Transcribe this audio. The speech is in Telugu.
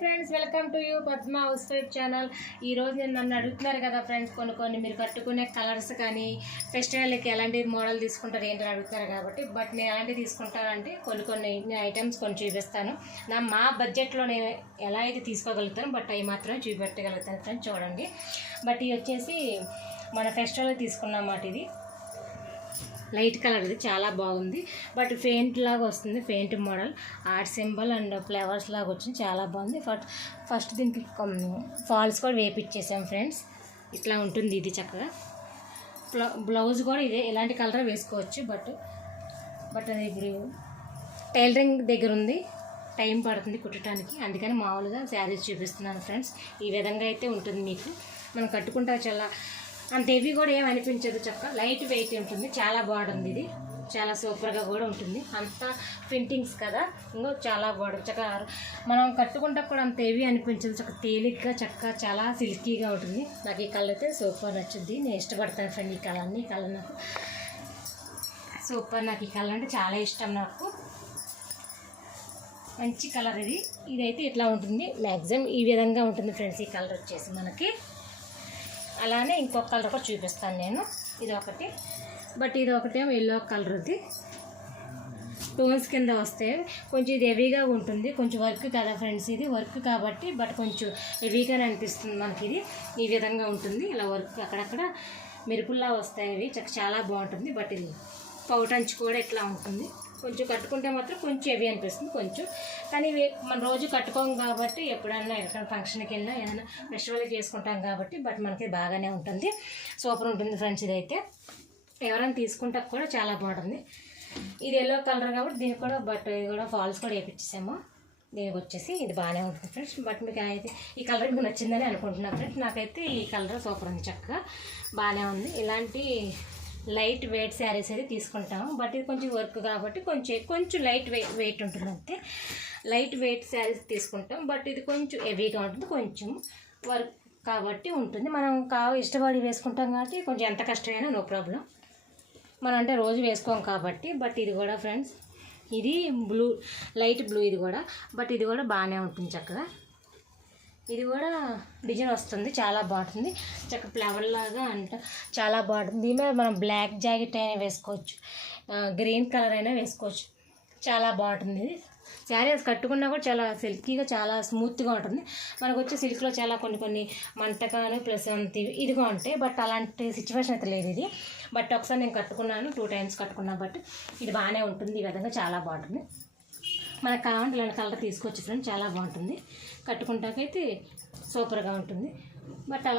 Friends, welcome to you Padma house wife channel. ఈరోజు నేను నన్ను అడుగుతున్నారు కదా ఫ్రెండ్స్, కొన్ని మీరు కట్టుకునే కలర్స్ కానీ ఫెస్టివల్కి ఎలాంటి మోడల్ తీసుకుంటారు ఏంటని అడుగుతున్నారు కాబట్టి, బట్ నేను ఎలాంటివి తీసుకుంటానంటే కొన్ని ఐటమ్స్ కొన్ని చూపిస్తాను. మా బడ్జెట్లో నేను ఎలా అయితే తీసుకోగలుగుతాను, బట్ అవి మాత్రమే చూపెట్టగలుగుతాను ఫ్రెండ్స్. చూడండి, బట్ ఇది వచ్చేసి మన ఫెస్టివల్కి తీసుకున్నమాట. ఇది లైట్ కలర్, ఇది చాలా బాగుంది. బట్ ఫెయింట్ లాగా వస్తుంది, faint model, art symbol and flowers లాగా వచ్చింది, చాలా బాగుంది. ఫస్ట్ దీనికి ఫాల్స్ కూడా వేపిచ్చేసాం ఫ్రెండ్స్. ఇట్లా ఉంటుంది ఇది చక్కగా. బ్లౌజ్ కూడా ఇదే ఎలాంటి కలర్ వేసుకోవచ్చు. బట్ అది ఇప్పుడు టైలరింగ్ దగ్గర ఉంది, టైం పడుతుంది కుట్టడానికి, అందుకని మామూలుగా శారీస్ చూపిస్తున్నాను ఫ్రెండ్స్. ఈ విధంగా అయితే ఉంటుంది. మీకు మనం కట్టుకుంటా చాలా అంత హెవీ కూడా ఏమి అనిపించదు, చక్కగా లైట్ వెయిట్ ఉంటుంది, చాలా బాగుంటుంది. ఇది చాలా సూపర్గా కూడా ఉంటుంది. అంతా ప్రింటింగ్స్ కదా, ఇంకో చాలా బాగుంటుంది. చక్కగా మనం కట్టుకుంటా కూడా అంత హెవీ అనిపించదు, చక్కగా తేలిగ్గా చక్కగా చాలా సిల్కీగా ఉంటుంది. నాకు ఈ కలర్ అయితే సూపర్ నచ్చుద్ది, నేను ఇష్టపడతాను ఫ్రెండ్ ఈ కలర్ని. ఈ కలర్ నాకు సూపర్, నాకు ఈ కలర్ అంటే చాలా ఇష్టం. నాకు మంచి కలర్ ఇది. ఇదైతే ఇట్లా ఉంటుంది, మ్యాక్సిమం ఈ విధంగా ఉంటుంది ఫ్రెండ్స్. ఈ కలర్ వచ్చేసి మనకి అలానే ఇంకొక కలర్ కూడా చూపిస్తాను నేను. ఇది ఒకటి, బట్ ఇది ఒకటేమో ఎల్లో కలర్, ఇది టోన్స్ కింద వస్తే కొంచెం ఇది హెవీగా ఉంటుంది. కొంచెం వర్క్ కదా ఫ్రెండ్స్, ఇది వర్క్ కాబట్టి బట్ కొంచెం హెవీగానే అనిపిస్తుంది మనకి. ఇది ఈ విధంగా ఉంటుంది, ఇలా వర్క్ అక్కడక్కడ మెరుపుల్లా వస్తాయి, ఇవి చాలా బాగుంటుంది. బట్ ఇది పౌటంచు కూడా ఇట్లా ఉంటుంది. కొంచెం కట్టుకుంటే మాత్రం కొంచెం హెవీ అనిపిస్తుంది కొంచెం, కానీ మనం రోజు కట్టుకోం కాబట్టి, ఎప్పుడన్నా ఎక్కడైనా ఫంక్షన్కి వెళ్ళినా ఏదైనా ఫెస్టివల్కి చేసుకుంటాం కాబట్టి, బట్ మనకి బాగానే ఉంటుంది, సూపర్ ఉంటుంది ఫ్రెండ్స్. ఇదైతే ఎవరైనా తీసుకుంటే కూడా చాలా బాగుంటుంది. ఇది ఎల్లో కలర్ కాబట్టి దీనికి కూడా, బట్ ఇది కూడా ఫాల్స్ కూడా వేయించేసాము. దీనికి వచ్చేసి ఇది బాగానే ఉంటుంది ఫ్రెండ్స్. బట్ మీకు అయితే ఈ కలర్ మీకు నచ్చిందని అనుకుంటున్నాను ఫ్రెండ్స్. నాకైతే ఈ కలర్ సూపర్ ఉంది, చక్కగా బాగానే ఉంది. ఇలాంటి లైట్ వెయిట్ శారీస్ అయితే తీసుకుంటాము, బట్ ఇది కొంచెం వర్క్ కాబట్టి కొంచెం లైట్ వెయిట్ ఉంటుంది అంతే. లైట్ వెయిట్ శారీస్ తీసుకుంటాం, బట్ ఇది కొంచెం హెవీగా ఉంటుంది, కొంచెం వర్క్ కాబట్టి ఉంటుంది. మనం ఇష్టపడి వేసుకుంటాం కాబట్టి కొంచెం ఎంత కష్టమైనా నో ప్రాబ్లం, మనం అంటే రోజు వేసుకోం కాబట్టి. బట్ ఇది కూడా ఫ్రెండ్స్, ఇది బ్లూ, లైట్ బ్లూ ఇది కూడా, బట్ ఇది కూడా బాగానే ఉంటుంది చక్కగా. ఇది కూడా డిజైన్ వస్తుంది, చాలా బాగుంటుంది, చక్కగా ఫ్లవర్ లాగా అంట, చాలా బాగుంటుంది. దీని మీద మనం బ్లాక్ జాకెట్ అయినా వేసుకోవచ్చు, గ్రీన్ కలర్ అయినా వేసుకోవచ్చు, చాలా బాగుంటుంది. ఇది శారీస్ కట్టుకున్నా కూడా చాలా సిల్కీగా చాలా స్మూత్గా ఉంటుంది. మనకు వచ్చే సిల్క్లో చాలా కొన్ని మంటకాలు ప్లస్ అంత ఇదిగా ఉంటాయి, బట్ అలాంటి సిచ్యువేషన్ అయితే లేదు ఇది. బట్ ఒకసారి నేను కట్టుకున్నాను, 2 times కట్టుకున్నాను, బట్ ఇది బాగానే ఉంటుంది. ఈ విధంగా చాలా బాగుంటుంది. మనకు కావాలంటే ఇలాంటి కలర్ తీసుకోవచ్చు ఫ్రెండ్స్, చాలా బాగుంటుంది, కట్టుకుంటాకైతే సూపర్గా ఉంటుంది. బట్ అలా